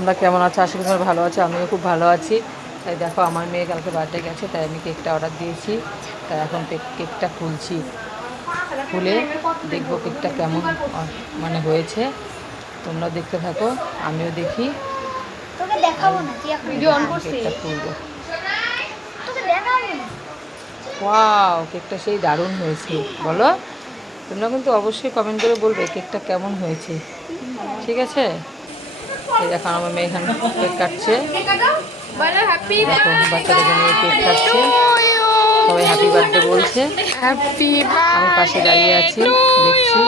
তোমরা কেমন আছো? আশা করি তোমরা ভালো আছো। আমিও খুব ভালো আছি। তাই দেখো আমার মেয়ে কালকে বার্থডে গেছে, তাই আমি কেকটা অর্ডার দিয়েছি। তাই এখন কেকটা খুলছি, খুলে দেখবো কেকটা কেমন মানে হয়েছে। তোমরা দেখতে থাকো, আমিও দেখি। কেকটা খুলবো। ওয়াও, কেকটা সেই দারুণ হয়েছে। বলো, তোমরা কিন্তু অবশ্যই কমেন্ট করে বলবে কেকটা কেমন হয়েছে, ঠিক আছে? এই দেখো আমার মেয়ে এখানে কেক কাটছে। দেখো বাচ্চাটাকে নিয়ে কেক কাটছে, সবাই হ্যাপি বার্থডে বলছে। আমি পাশে দাঁড়িয়ে আছি, দেখছি।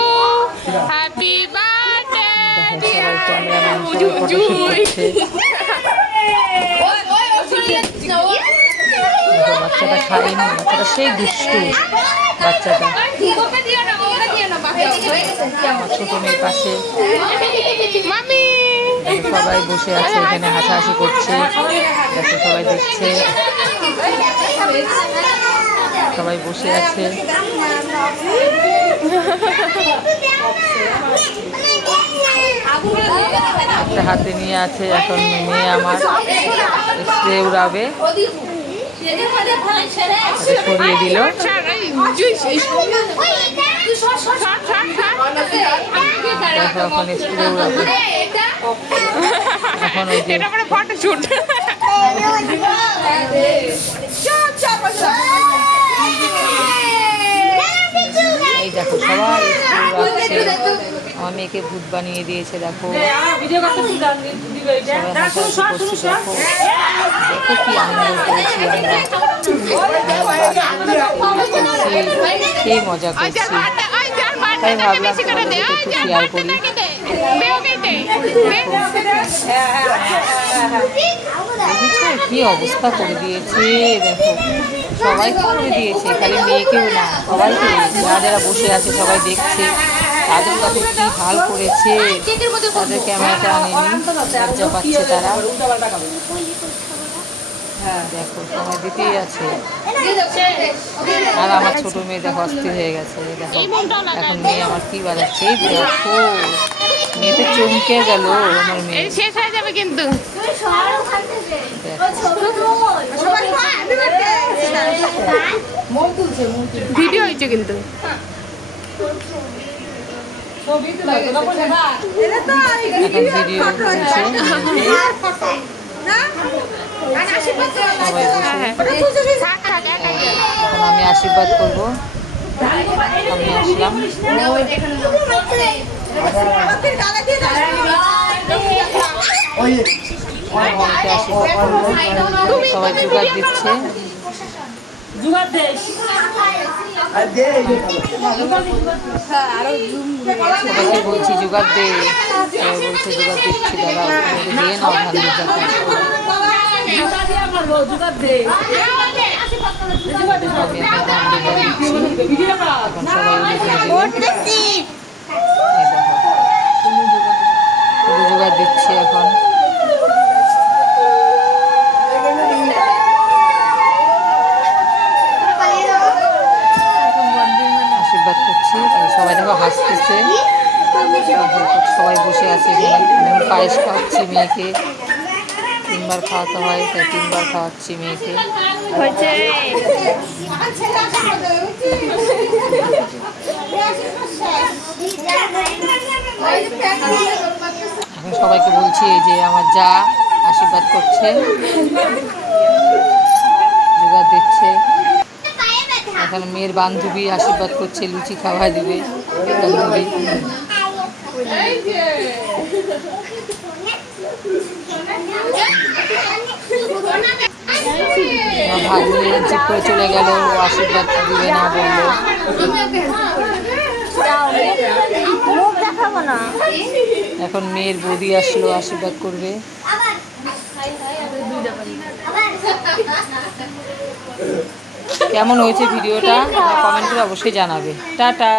দেখো সবাই ক্যামেরাম্যান সবাই ফটোশুট করছে। দেখো বাচ্চাটা খায়নি, বাচ্চাটা সেই দুষ্টু বাচ্চাটা। আমার ছোটো মেয়ের পাশে সবাই বসে আছে, এখানে হাসাহাসি করছে। দেখো সবাই দেখছে, সবাই বসে আছে। একটা হাতে নিয়ে আছে। এখন মেয়ে আমার স্প্রে উড়াবে, সরিয়ে দিল। এখন স্প্রে উড়াবে। এখন ওই যে এই দেখো সবাই স্প্রে উড়াচ্ছে। আমার মেয়েকে ভূত বানিয়ে দিয়েছে। দেখো দেখো কি আনন্দ করেছি আমরা, সেই মজা করছি। তাই ভাবলাম তোমাদের সাথে একটু শেয়ার করি। বুঝেছো কি অবস্থা করে দিয়েছে? দেখো সবাইকে করে দিয়েছে, খালি মেয়েকেও না, সবাইকে। যারা যারা বসে আছে সবাই দেখছে, তাদের কাছে কি হাল করেছে। তাদের ক্যামেরাটা আনেনি, লজ্জা পাচ্ছে তারা। দেখো সময় দিতেই আছে। আর আমার ছোট মেয়ে দেখো অস্থির হয়ে গেছে। দেখো এখন মেয়ে আমার কি বাজাচ্ছে, দেখো মেয়েতে চমকে গেল আমার মেয়ে। শেষ হয়ে যাবে কিন্তু। ভিডিও হয়েছে কিন্তু। এখন ভিডিও হচ্ছে, সবাই বসে। এখন আমি আশীর্বাদ করবো। আমি আসলাম। সবাই জোগাড় দিচ্ছে। সবাইকে বলছি জোগাড় দে, সবাই বলছে জোগাড় দিচ্ছি, দাদা দিয়ে নাও ধান দিতে। আমি এখন ধান দিচ্ছি, এখন সবাই জোগাড় দিচ্ছি এখন। আশীর্বাদ করছি, সবাই দেখো হাসতেছে। সবাই বসে আছে এখানে। আমি পায়েস খাওয়াচ্ছি মেয়েকে, 3 বার খাওয়াতে হয়, তাই 3 বার খাওয়াচ্ছি মেয়েকে। এখন সবাইকে বলছি এই যে আমার যা আশীর্বাদ করছে, জোগাড় দিচ্ছে। এখন মেয়ের বান্ধবী আশীর্বাদ করছে, লুচি খাওয়া দিবে বান্ধবী। ভাগ্নে জিপ করে চলে গেল, আশীর্বাদ দিবে না বললো। এখন মেয়ের বৌদি আসলো, আশীর্বাদ করবে। কেমন হয়েছে ভিডিওটা কমেন্ট করে অবশ্যই জানাবে। টাটা।